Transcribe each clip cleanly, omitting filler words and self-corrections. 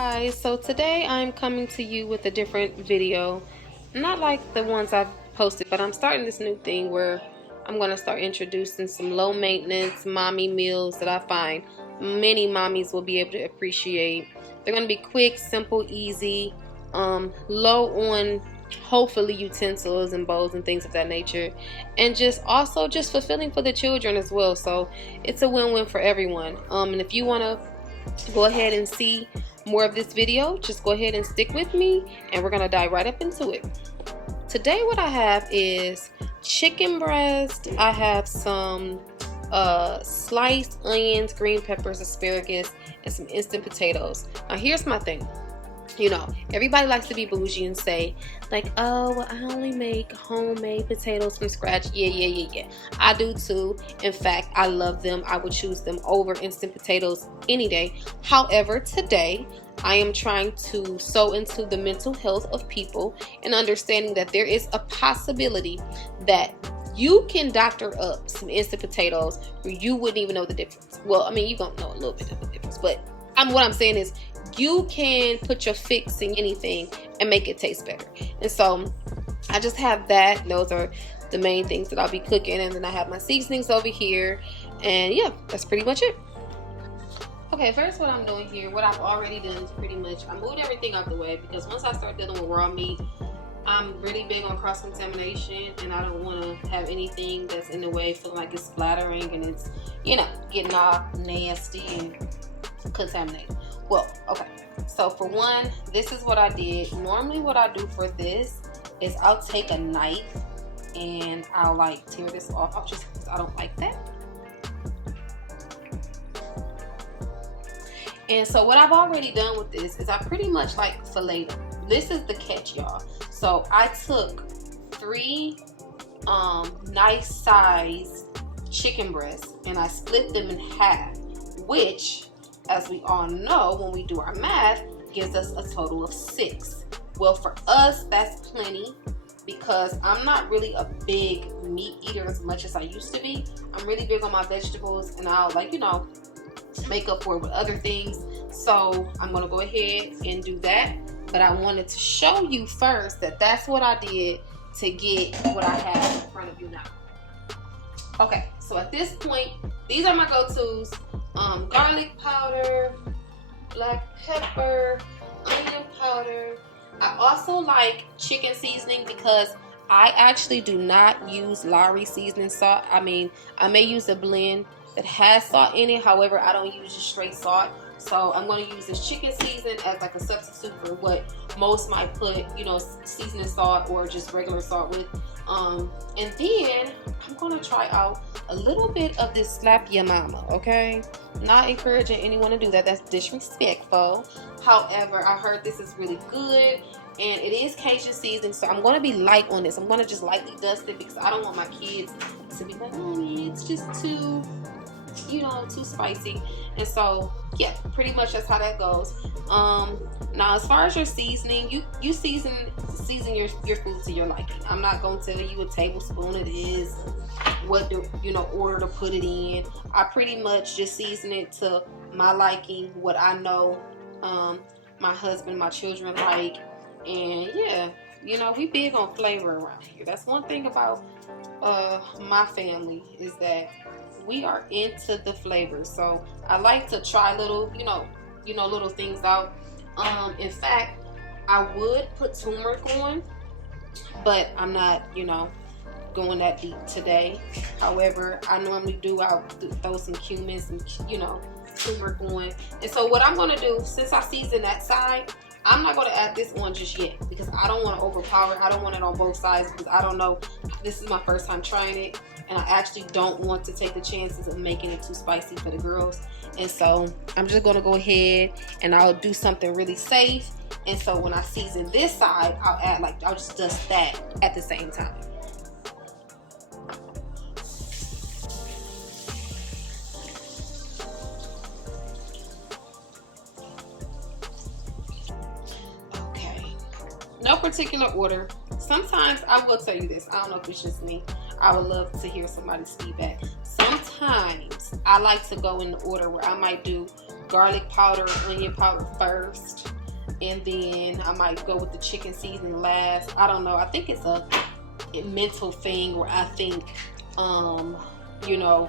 Guys, so today I'm coming to you with a different video, not like the ones I've posted, but I'm starting this new thing where I'm going to start introducing some low maintenance mommy meals that I find many mommies will be able to appreciate. They're going to be quick, simple, easy, low on hopefully utensils and bowls and things of that nature, and just fulfilling for the children as well. So it's a win-win for everyone. And if you want to go ahead and see more of this video, just go ahead and stick with me and we're gonna dive right up into it. Today what I have is chicken breast. I have some sliced onions, green peppers, asparagus, and some instant potatoes. Now here's my thing. You know, everybody likes to be bougie and say, like, oh, well, I only make homemade potatoes from scratch. Yeah. I do too. In fact, I love them. I would choose them over instant potatoes any day. However, today, I am trying to sow into the mental health of people and understanding that there is a possibility that you can doctor up some instant potatoes where you wouldn't even know the difference. Well, I mean, you're going to know a little bit of the difference, but what I'm saying is, you can put your fix in anything and make it taste better. And so I just have that. Those are the main things that I'll be cooking, and then I have my seasonings over here, and yeah, that's pretty much it. Okay, first what I'm doing here, what I've already done is pretty much I moved everything out the way, because once I start dealing with raw meat, I'm really big on cross-contamination, and I don't want to have anything that's in the way feeling like it's splattering and it's, you know, getting all nasty and contaminated. Well, okay, so for one, this is what I did. Normally what I do for this is I'll take a knife and I'll like tear this off just because I don't like that. And so what I've already done with this is I pretty much like filleted. This is the catch, y'all. So I took 3 nice size chicken breasts and I split them in half, which, as we all know, when we do our math, gives us a total of 6. Well, for us, that's plenty, because I'm not really a big meat eater as much as I used to be. I'm really big on my vegetables, and I'll, like, you know, make up for it with other things. So I'm going to go ahead and do that. But I wanted to show you first that that's what I did to get what I have in front of you now. Okay, so at this point, these are my go-tos. Garlic powder, black pepper, onion powder. I also like chicken seasoning because I actually do not use Lowry seasoning salt. I mean, I may use a blend that has salt in it. However, I don't use just straight salt. So I'm going to use this chicken season as like a substitute for what most might put, you know, seasoning salt or just regular salt with. And then I'm going to try out a little bit of this slap your mama, okay? Not encouraging anyone to do that. That's disrespectful. However, I heard this is really good, and it is Cajun seasoning, so I'm going to be light on this. I'm going to just lightly dust it because I don't want my kids to be like, Mommy, it's just too, you know, too spicy. And so yeah, pretty much that's how that goes. Now as far as your seasoning, you season your food to your liking. I'm not gonna tell you a tablespoon it is, what to, you know, order to put it in. I pretty much just season it to my liking, what I know my husband, my children like. And yeah, you know, we big on flavor around here. That's one thing about my family, is that we are into the flavors. So I like to try little, you know, little things out. In fact, I would put turmeric on, but I'm not, you know, going that deep today. However, I normally do. I'll throw some cumin, some, you know, turmeric on. And so what I'm going to do, since I season that side, I'm not going to add this on just yet because I don't want to overpower it. I don't want it on both sides because I don't know. This is my first time trying it, and I actually don't want to take the chances of making it too spicy for the girls. And so I'm just going to go ahead and I'll do something really safe. And so when I season this side, I'll just dust that at the same time. No particular order. Sometimes, I will tell you this, I don't know if it's just me, I would love to hear somebody's feedback. Sometimes I like to go in the order where I might do garlic powder, onion powder first, and then I might go with the chicken seasoning last. I don't know. I think it's a mental thing where I think, you know,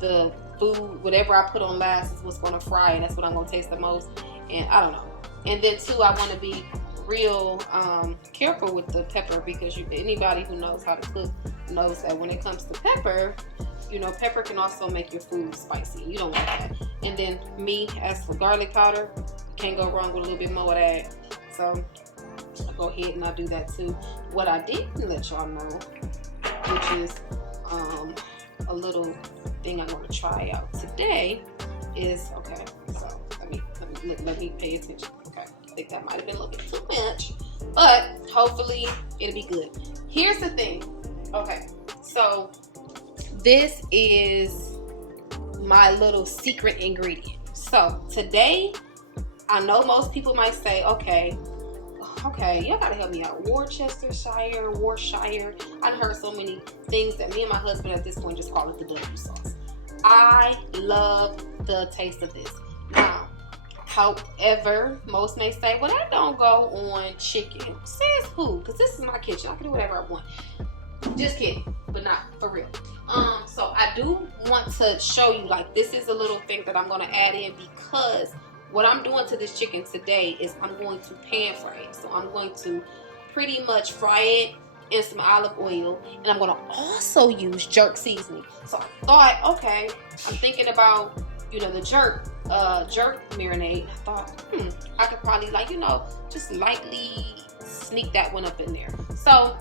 the food, whatever I put on last is what's going to fry, and that's what I'm going to taste the most. And I don't know. And then too, I want to be real careful with the pepper, because anybody who knows how to cook knows that when it comes to pepper, you know, pepper can also make your food spicy. You don't want that. And then me, as for garlic powder, can't go wrong with a little bit more of that. So I'll go ahead and I'll do that too. What I didn't let y'all know, which is a little thing I'm going to try out today, is, okay, so let me pay attention. Okay, I think that might have been a little bit too much, but hopefully it'll be good. Here's the thing. Okay, so this is my little secret ingredient. So today, I know most people might say, okay, y'all gotta help me out. Worcestershire. I've heard so many things that me and my husband at this point just call it the W sauce. I love the taste of this. Now, however, most may say, well, that don't go on chicken. Says who? Because this is my kitchen. I can do whatever I want. Just kidding, but not for real. So I do want to show you, like, this is a little thing that I'm going to add in, because what I'm doing to this chicken today is I'm going to pan fry it. So I'm going to pretty much fry it in some olive oil, and I'm going to also use jerk seasoning. So I thought, okay, I'm thinking about, you know, the jerk marinade. I thought, I could probably, like, you know, just lightly sneak that one up in there. So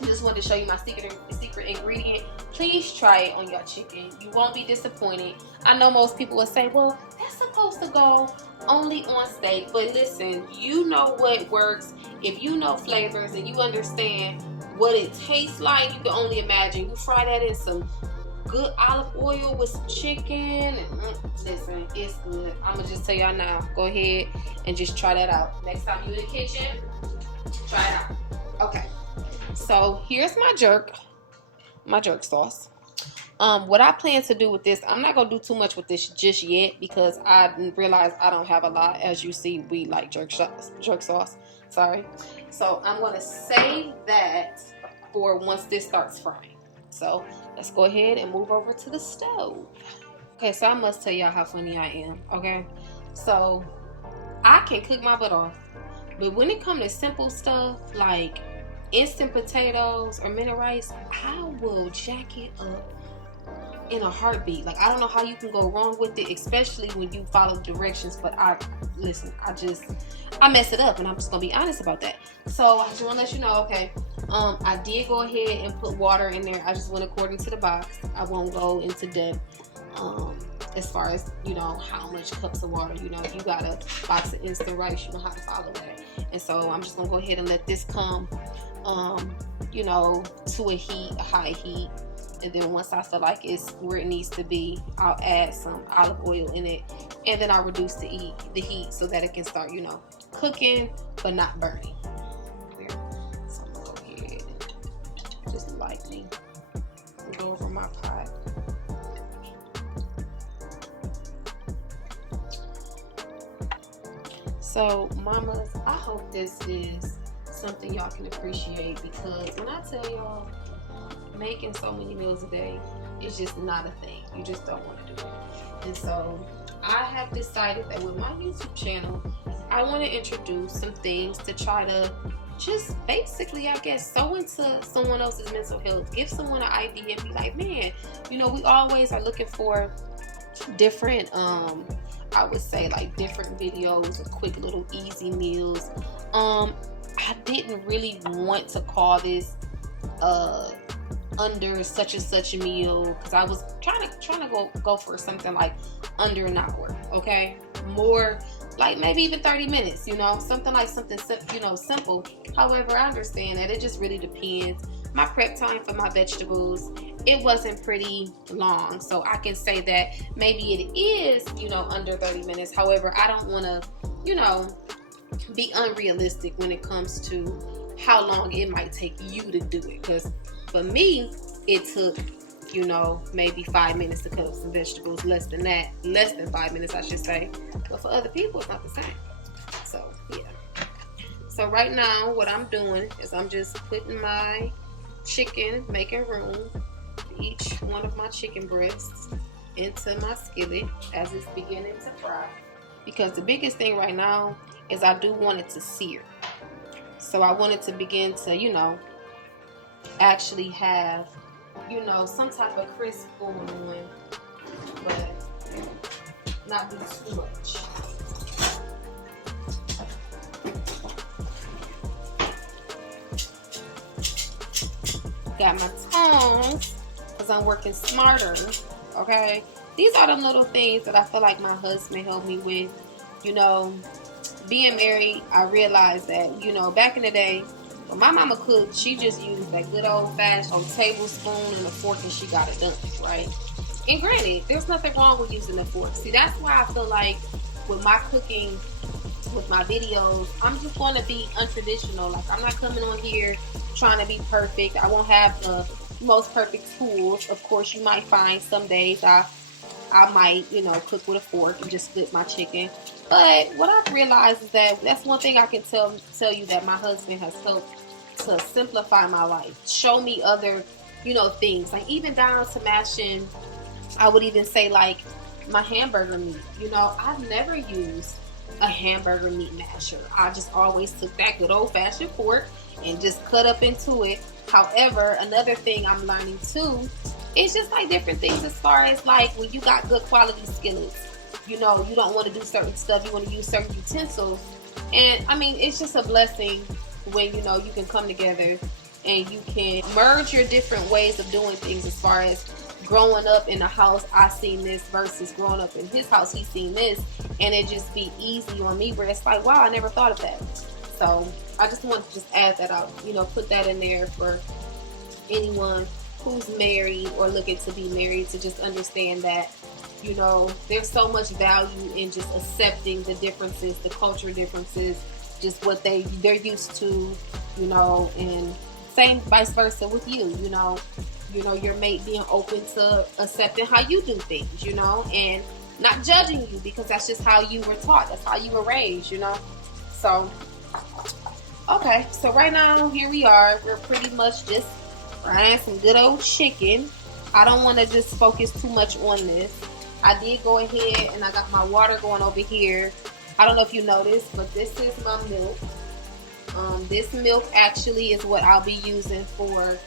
I just wanted to show you my secret ingredient. Please try it on your chicken. You won't be disappointed. I know most people will say, well, that's supposed to go only on steak. But listen, you know what works. If you know flavors and you understand what it tastes like, you can only imagine. You fry that in some good olive oil with some chicken. And, listen, it's good. I'm going to just tell y'all now. Go ahead and just try that out. Next time you're in the kitchen, try it out. Okay. So here's my jerk sauce. What I plan to do with this, I'm not gonna do too much with this just yet, because I realize I don't have a lot. As you see, we like jerk sauce. Sorry. So I'm gonna save that for once this starts frying. So let's go ahead and move over to the stove. Okay, so I must tell y'all how funny I am. Okay, so I can cook my butt off, but when it comes to simple stuff like instant potatoes or mini rice, I will jack it up in a heartbeat. Like, I don't know how you can go wrong with it, especially when you follow directions. But I mess it up, and I'm just gonna be honest about that. So I just want to let you know, okay, I did go ahead and put water in there. I just went according to the box. I won't go into depth as far as, you know, how much cups of water. You know, if you got a box of instant rice, you know how to follow that. And so I'm just gonna go ahead and let this come you know, to a high heat, and then once I feel like it's where it needs to be, I'll add some olive oil in it, and then I'll reduce the heat so that it can start, you know, cooking but not burning. So I'm gonna go ahead and just lightly go over my pot. So mamas, I hope this is something y'all can appreciate, because when I tell y'all, making so many meals a day is just not a thing. You just don't want to do it. And so I have decided that with my YouTube channel, I want to introduce some things to try to just basically, I guess, sow into someone else's mental health. Give someone an idea and be like, man, you know, we always are looking for different I would say, like, different videos of quick little easy meals. I didn't really want to call this under such and such a meal, because I was trying to go for something like under an hour, okay, more like maybe even 30 minutes, you know, something simple. However, I understand that it just really depends. My prep time for my vegetables, it wasn't pretty long, so I can say that maybe it is, you know, under 30 minutes. However, I don't want to, you know, be unrealistic when it comes to how long it might take you to do it, because for me it took, you know, maybe 5 minutes to cut up some vegetables, less than 5 minutes I should say, but for other people it's not the same. So yeah, So right now, what I'm doing is I'm just putting my chicken, making room, each one of my chicken breasts into my skillet as it's beginning to fry. Because the biggest thing right now is I do want it to sear. So I want it to begin to, you know, actually have, you know, some type of crisp going on, but not do too much. Got my tongs because I'm working smarter, okay? These are the little things that I feel like my husband helped me with. You know, being married, I realized that, you know, back in the day, when my mama cooked, she just used that good old-fashioned tablespoon and a fork and she got it done, right? And granted, there's nothing wrong with using a fork. See, that's why I feel like with my cooking, with my videos, I'm just going to be untraditional. Like, I'm not coming on here trying to be perfect. I won't have the most perfect tools. Of course, you might find some days I might, you know, cook with a fork and just flip my chicken. But what I've realized is that that's one thing I can tell you that my husband has helped to simplify my life. Show me other, you know, things. Like even down to mashing, I would even say like my hamburger meat. You know, I've never used a hamburger meat masher. I just always took that good old-fashioned fork and just cut up into it. However, another thing I'm learning too is just like different things as far as like when you got good quality skillets. You know, you don't want to do certain stuff. You want to use certain utensils. And I mean, it's just a blessing when, you know, you can come together and you can merge your different ways of doing things. As far as growing up in a house, I seen this versus growing up in his house, he seen this. And it just be easy on me where it's like, wow, I never thought of that. So I just want to just add that out, you know, put that in there for anyone who's married or looking to be married to just understand that, you know, there's so much value in just accepting the differences, the culture differences, just what they're used to, you know, and same vice versa with you, you know, your mate being open to accepting how you do things, you know, and not judging you because that's just how you were taught, that's how you were raised, you know. So, okay, so right now, here we are. We're pretty much just frying some good old chicken. I don't want to just focus too much on this. I did go ahead and I got my water going over here. I don't know if you noticed, but this is my milk. This milk actually is what I'll be using for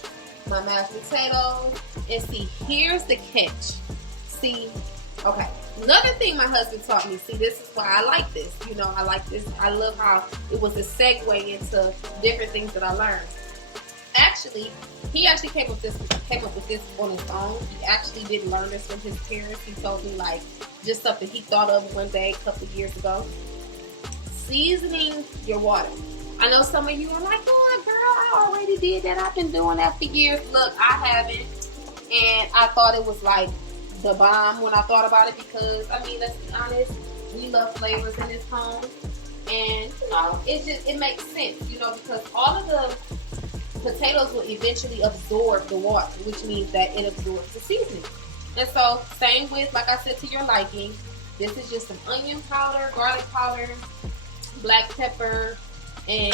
my mashed potatoes. And see, here's the catch. See, okay, another thing my husband taught me, see, this is why I like this. You know, I like this. I love how it was a segue into different things that I learned. Actually, he actually came up with this on his own. He actually didn't learn this from his parents. He told me like just something he thought of one day a couple of years ago. Seasoning your water. I know some of you are like, oh girl, I already did that. I've been doing that for years. Look, I haven't. And I thought it was like the bomb when I thought about it because, I mean, let's be honest, we love flavors in this home. And, you know, it makes sense, you know, because all of the potatoes will eventually absorb the water, which means that it absorbs the seasoning. And so, same with, like I said, to your liking, this is just some onion powder, garlic powder, black pepper, and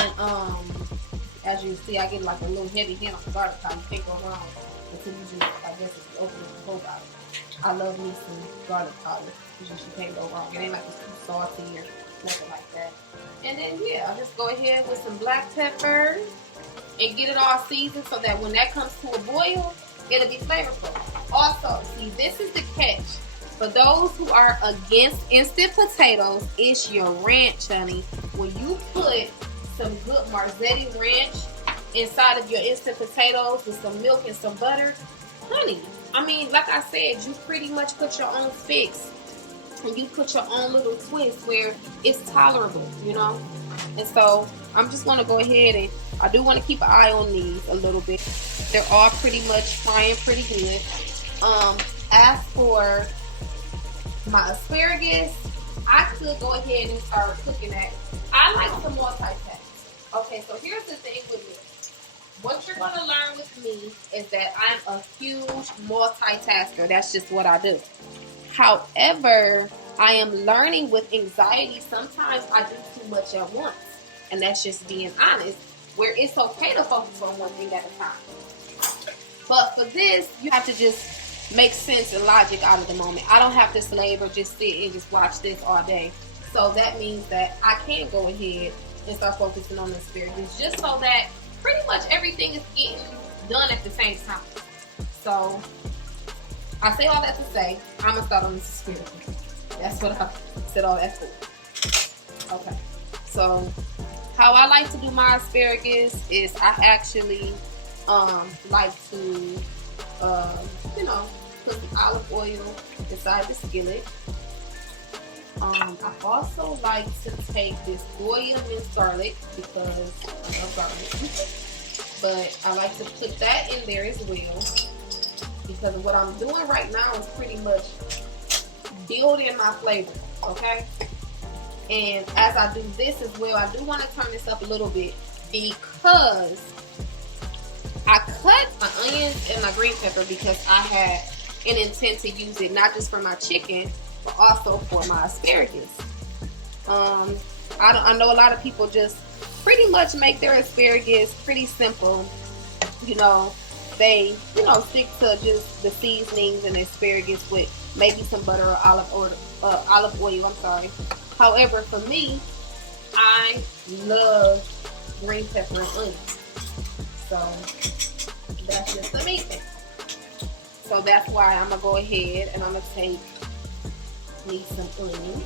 as you see, I get like a little heavy hand on the garlic powder. You can't go wrong until you just, I guess, if you open the whole bottle. I love me some garlic powder because you can't go wrong. It ain't like it's too salty or nothing like that. And then, yeah, I'll just go ahead with some black pepper and get it all seasoned so that when that comes to a boil, it'll be flavorful. Also, see, this is the catch. For those who are against instant potatoes, it's your ranch, honey. When you put some good Marzetti ranch inside of your instant potatoes with some milk and some butter, honey, I mean, like I said, you pretty much put your own fix and you put your own little twist where it's tolerable, you know. And so I'm just going to go ahead and I do want to keep an eye on these a little bit. They're all pretty much frying pretty good. As for my asparagus, I could go ahead and start cooking that. I like to multitask. Okay, so here's the thing with me. What you're going to learn with me is that I'm a huge multitasker. That's just what I do. However, I am learning with anxiety. Sometimes I do too much at once. And that's just being honest, where it's okay to focus on one thing at a time. But for this, you have to just make sense and logic out of the moment. I don't have to slave or just sit and just watch this all day. So that means that I can go ahead and start focusing on the asparagus, just so that pretty much everything is getting done at the same time. So I say all that to say, I'm gonna start on this asparagus. That's what I said all that for. Okay, so how I like to do my asparagus is I actually like to you know, put some olive oil inside the skillet. I also like to take this Goya minced garlic because I love garlic. But I like to put that in there as well, because what I'm doing right now is pretty much building my flavor, okay? And as I do this as well, I do want to turn this up a little bit because I cut my onions and my green pepper because I had an intent to use it not just for my chicken, but also for my asparagus. I know a lot of people just pretty much make their asparagus pretty simple. You know, they stick to just the seasonings and asparagus with maybe some butter or olive oil. I'm sorry. However, for me, I love green pepper and onions. So that's just the me thing. So that's why I'm gonna go ahead and I'm gonna take me some onions.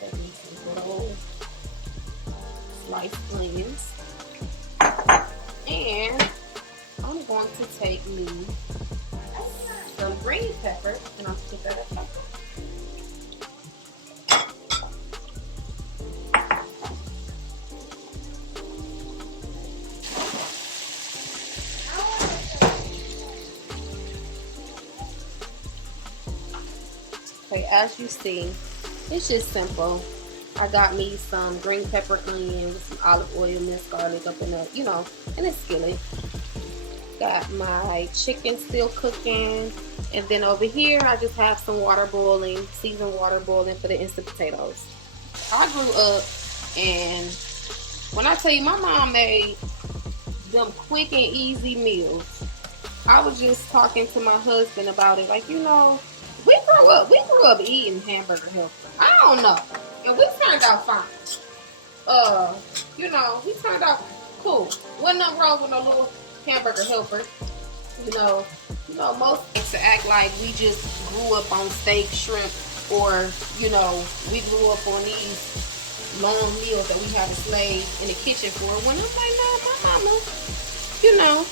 Take me some good old sliced onions. And I'm going to take me some green pepper and I'll put that up. Okay, as you see, it's just simple. I got me some green pepper, onion with some olive oil, minced garlic up in a skillet. Got my chicken still cooking, and then over here I just have some water boiling, seasoned water boiling for the instant potatoes. I grew up, and when I tell you my mom made them quick and easy meals, I was just talking to my husband about it, like, you know, we grew up eating hamburger helper. I don't know. And we turned out fine. You know, we turned out cool. Wasn't nothing wrong with no little hamburger helper. You know, most folks act like we just grew up on steak, shrimp, or, you know, we grew up on these long meals that we had to slave in the kitchen for. When I'm like, no, my mama, you know,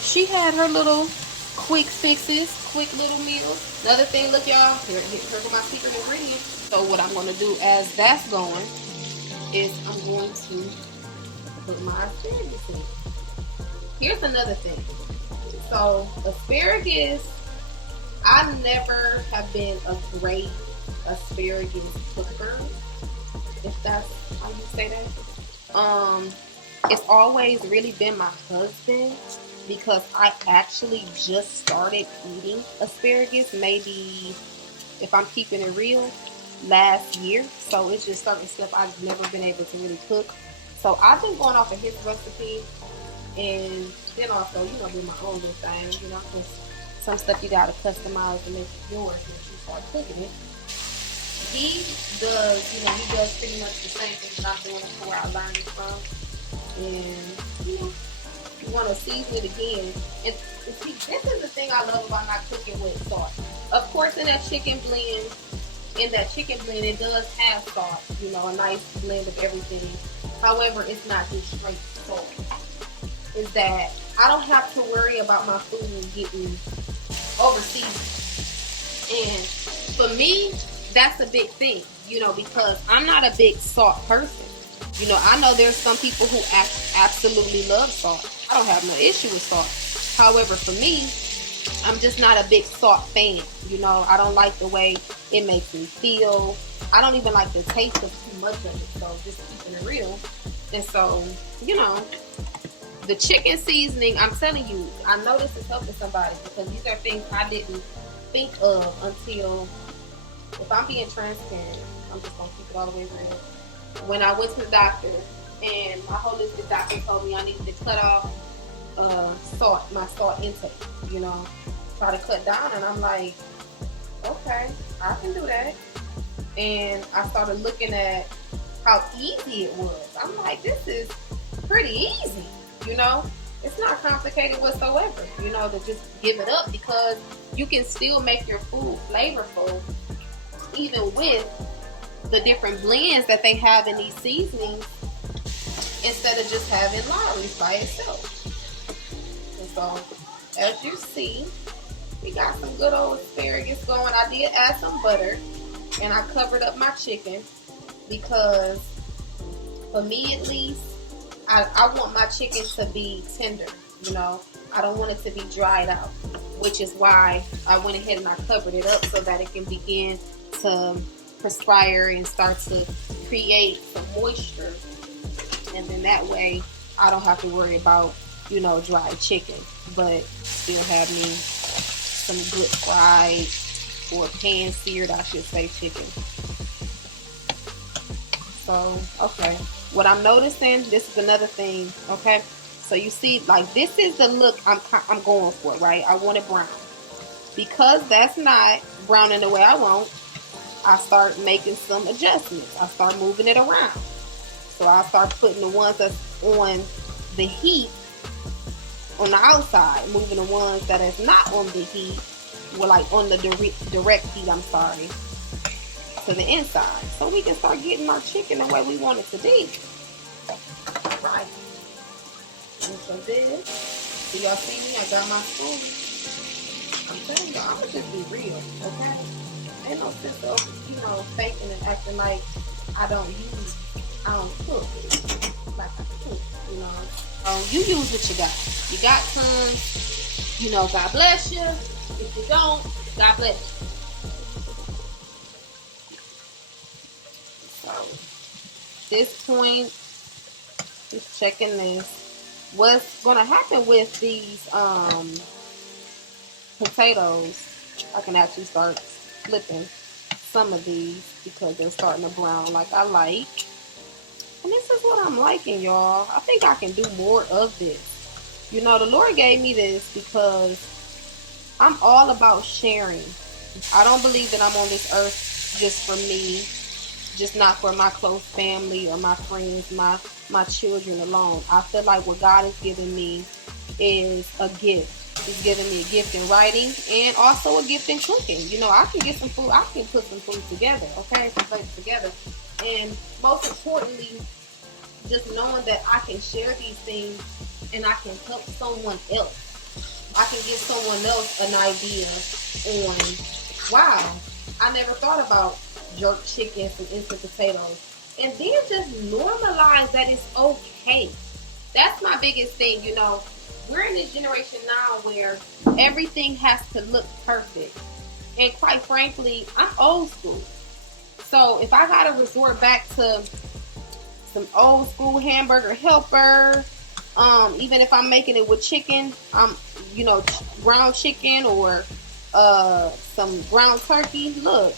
she had her little quick fixes, quick little meals. Another thing, look y'all, here go my secret ingredient. So what I'm going to do as that's going is I'm going to put my asparagus in. Here's another thing. So asparagus, I never have been a great asparagus cooker, if that's how you say that. It's always really been my husband, because I actually just started eating asparagus, maybe, if I'm keeping it real, last year. So it's just certain stuff I've never been able to really cook. So I've been going off of his recipe, and then also, you know, do my own little thing, you know, because some stuff you gotta customize and make it yours once you start cooking it. He does pretty much the same thing that I'm doing, where I learned it from. And, you know, you want to season it again. And see, this is the thing I love about not cooking with salt. Of course, in that chicken blend, it does have salt, you know, a nice blend of everything. However, it's not just straight salt. Is that I don't have to worry about my food getting over-seasoned. And for me, that's a big thing, you know, because I'm not a big salt person. You know, I know there's some people who absolutely love salt. I don't have no issue with salt. However, for me, I'm just not a big salt fan. You know, I don't like the way it makes me feel. I don't even like the taste of too much of it. So just keeping it real. And so, you know, the chicken seasoning, I'm telling you, I know this is helping somebody, because these are things I didn't think of until, if I'm being transparent, I'm just going to keep it all the way real. when I went to the doctor, and my holistic doctor told me I needed to cut off my salt intake, you know, try to cut down. And I'm like, okay, I can do that. And I started looking at how easy it was. I'm like, this is pretty easy, you know. It's not complicated whatsoever, you know, to just give it up, because you can still make your food flavorful even with the different blends that they have in these seasonings, instead of just having Lawry's by itself. And so, as you see, we got some good old asparagus going. I did add some butter, and I covered up my chicken, because for me at least, I want my chicken to be tender, you know. I don't want it to be dried out, which is why I went ahead and I covered it up so that it can begin to perspire and start to create some moisture. And then that way I don't have to worry about, you know, dried chicken, but still have me some good fried, or pan-seared, I should say, chicken. So, okay. What I'm noticing, this is another thing, okay? So you see, like, this is the look I'm going for, right? I want it brown. Because that's not browning the way I want, I start making some adjustments. I start moving it around. So I start putting the ones that's on the heat on the outside, moving the ones that is not on the heat, well, like on the direct heat, I'm sorry, to the inside, so we can start getting our chicken the way we want it to be. Right. And so this, do y'all see me? I got my spoon. I'm telling y'all, I'm gonna just be real, okay? Ain't no sense of, you know, faking and acting like I don't cook like I cook, you know. You use what you got. You got some, you know, God bless you. If you don't, God bless you. So, this point, just checking this. What's gonna happen with these potatoes? I can actually start flipping some of these because they're starting to brown like I like. And this is what I'm liking, y'all. I think I can do more of this. You know, the Lord gave me this because I'm all about sharing. I don't believe that I'm on this earth just for me, just not for my close family or my friends, my children alone. I feel like what God has given me is a gift. He's given me a gift in writing and also a gift in cooking. You know, I can get some food, I can put some food together, okay? Some plates together. And most importantly, just knowing that I can share these things and I can help someone else. I can give someone else an idea on, wow, I never thought about jerk chicken and instant potatoes. And then just normalize that it's okay. That's my biggest thing, you know. We're in this generation now where everything has to look perfect. And quite frankly, I'm old school. So if I gotta resort back to some old school hamburger helper, even if I'm making it with chicken, you know, ground chicken or some ground turkey, look,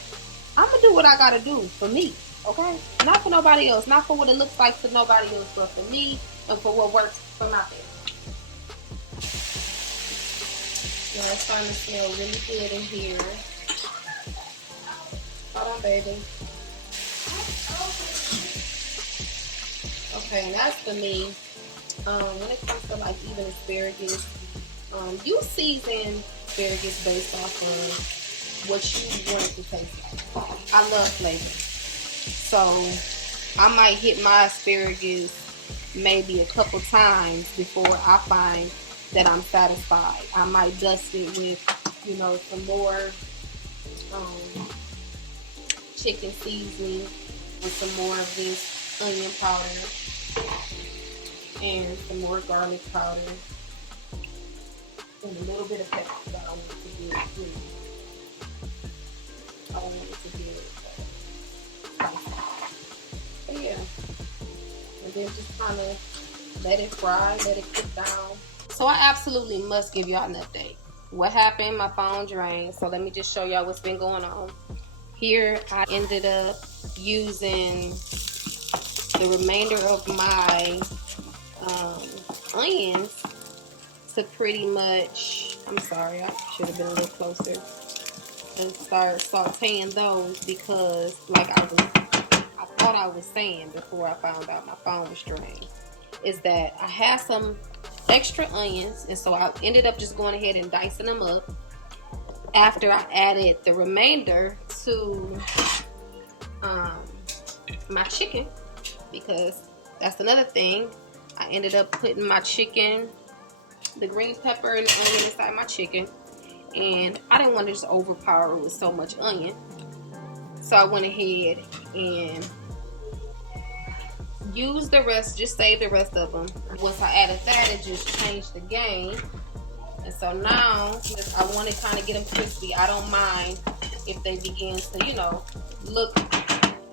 I'm gonna do what I gotta do for me, okay? Not for nobody else, not for what it looks like for nobody else, but for me and for what works for my family. Yeah, it's starting to smell really good in here. Hold on, baby. Okay, and that's for me. When it comes to like even asparagus, you season asparagus based off of what you want it to taste like. I love flavor. So I might hit my asparagus maybe a couple times before I find that I'm satisfied. I might dust it with, you know, some more chicken seasoning with some more of this onion powder and some more garlic powder and a little bit of pepper. I don't want it to get sweet. I don't want it to get spicy. But yeah, and then just kind of let it fry, let it cook down. So I absolutely must give y'all an update. What happened? My phone drained. So let me just show y'all what's been going on. Here I ended up using the remainder of my onions to pretty much, I'm sorry, I should have been a little closer, and start sauteing those because I thought I was saying before I found out my phone was drained, is that I had some extra onions, and so I ended up just going ahead and dicing them up after I added the remainder to my chicken, because that's another thing. I ended up putting my chicken, the green pepper and the onion inside my chicken, and I didn't want to just overpower it with so much onion, so I went ahead and used the rest, just saved the rest of them. Once I added that, it just changed the game. And so now I want to kind of get them crispy. I don't mind if they begin to, you know, look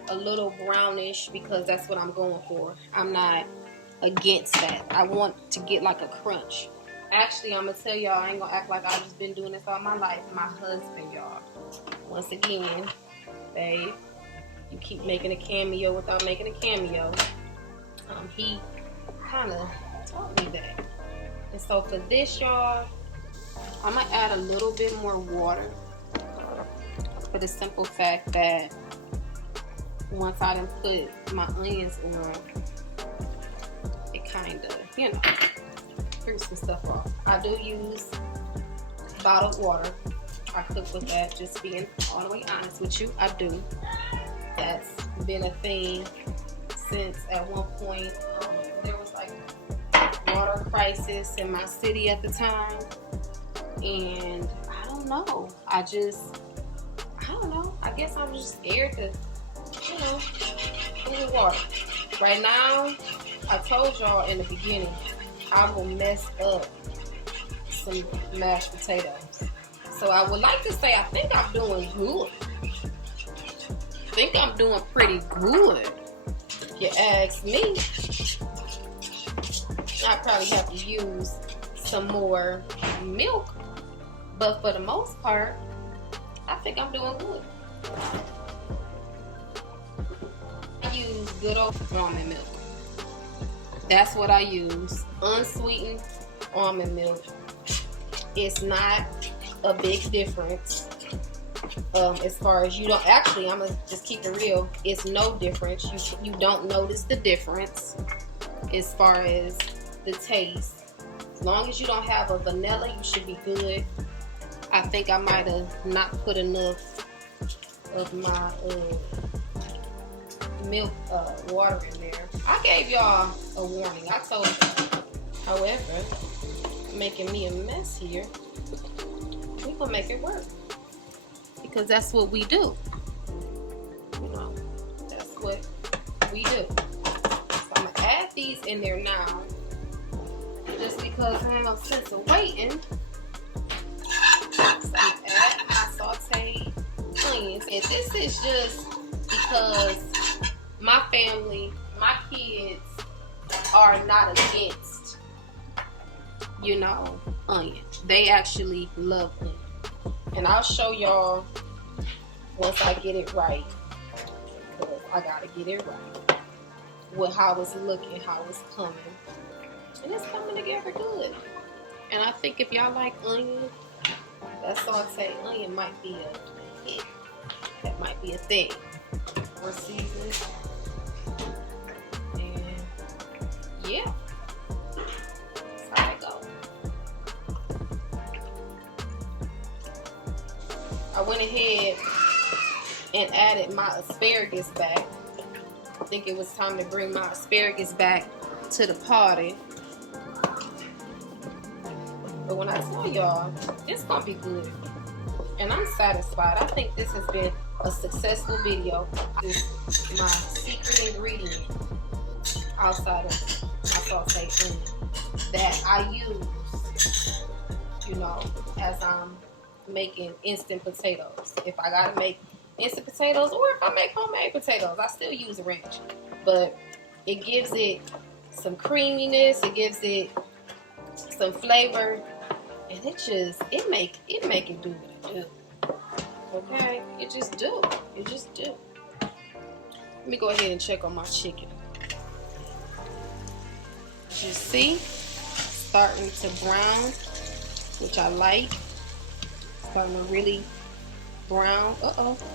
a little brownish, because that's what I'm going for. I'm not against that. I want to get like a crunch. Actually, I'm going to tell y'all, I ain't going to act like I've just been doing this all my life. My husband, y'all, once again, babe, you keep making a cameo without making a cameo. He kind of taught me that. And so for this, y'all, I'm going to add a little bit more water for the simple fact that once I done put my onions on, it kind of, you know, threw some stuff off. I do use bottled water. I cook with that, just being all the way honest with you. I do. That's been a thing since at one point there was like water crisis in my city at the time, and I don't know. I don't know. I guess I'm just scared to, you know, use water. Right now, I told y'all in the beginning, I will mess up some mashed potatoes. So I would like to say I think I'm doing good. I think I'm doing pretty good, if you ask me. I probably have to use some more milk, but for the most part, I think I'm doing good. I use good old almond milk. That's what I use. Unsweetened almond milk. It's not a big difference. As far as, you don't, actually, I'm gonna just keep it real. It's no difference. You don't notice the difference as far as the taste. As long as you don't have a vanilla, you should be good. I think I might have not put enough of my milk water in there. I gave y'all a warning. I told you. However, making me a mess here, we gonna make it work, because that's what we do. You know, that's what we do. So I'm gonna add these in there now, just because I have no sense of waiting. So I'm gonna add my sauteed onions, and this is just because my family, my kids are not against, you know, onion. They actually love onion. And I'll show y'all once I get it right, because I gotta get it right, with how it's looking, how it's coming. And it's coming together good. And I think if y'all like onion, that sauteed onion might be a hit. That might be a thing. More seasoning. And yeah. That's how it goes. I went ahead and added my asparagus back. I think it was time to bring my asparagus back to the party. But when I tell y'all, it's gonna be good. And I'm satisfied. I think this has been a successful video. This is my secret ingredient outside of my sauteed onion that I use, you know, as I'm making instant potatoes. If I gotta make instant potatoes, or if I make homemade potatoes, I still use a ranch. But it gives it some creaminess, it gives it some flavor, and it make it do what it do. Okay? It just do. Let me go ahead and check on my chicken. As you see, starting to brown, which I like. Starting to really brown.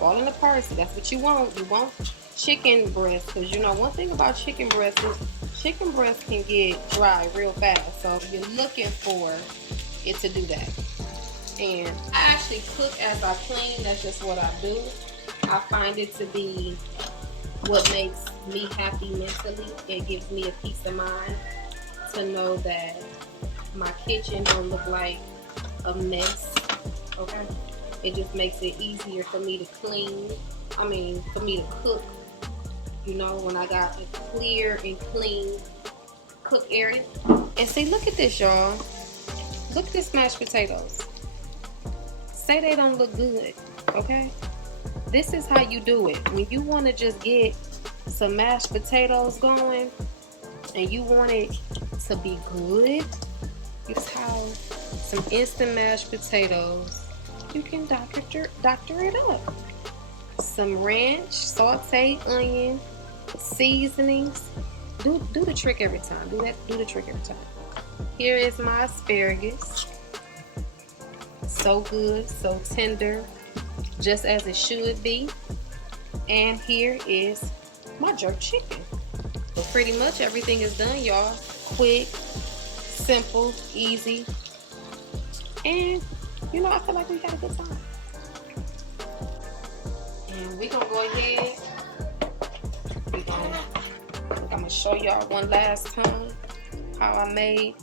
Falling apart. So that's what you want. You want chicken breast, because you know one thing about chicken breast is chicken breast can get dry real fast. So you're looking for it to do that. And I actually cook as I clean. That's just what I do. I find it to be what makes me happy mentally. It gives me a peace of mind to know that my kitchen don't look like a mess. Okay, it just makes it easier for me to clean. I mean, for me to cook. You know, when I got a clear and clean cook area. And see, look at this, y'all. Look at this mashed potatoes. Say they don't look good, okay? This is how you do it. When you want to just get some mashed potatoes going and you want it to be good, it's how some instant mashed potatoes, you can doctor it up. Some ranch, sauteed onion, seasonings. Do the trick every time. Do the trick every time. Here is my asparagus. So good, so tender, just as it should be. And here is my jerk chicken. So pretty much everything is done, y'all. Quick, simple, easy. And you know, I feel like we had a good time. And we're gonna go ahead. I'm gonna show y'all one last time how I made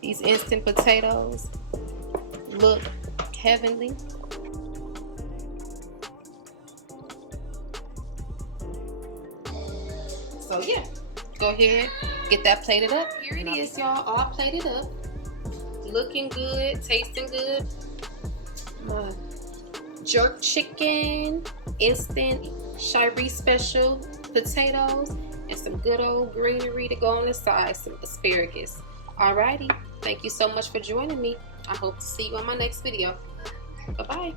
these instant potatoes look heavenly. So yeah, go ahead, get that plated up. Here it is, y'all, all plated up. Looking good, tasting good. My jerk chicken, instant Shiree special potatoes, and some good old greenery to go on the side, some asparagus. Alrighty, thank you so much for joining me. I hope to see you on my next video. Bye-bye.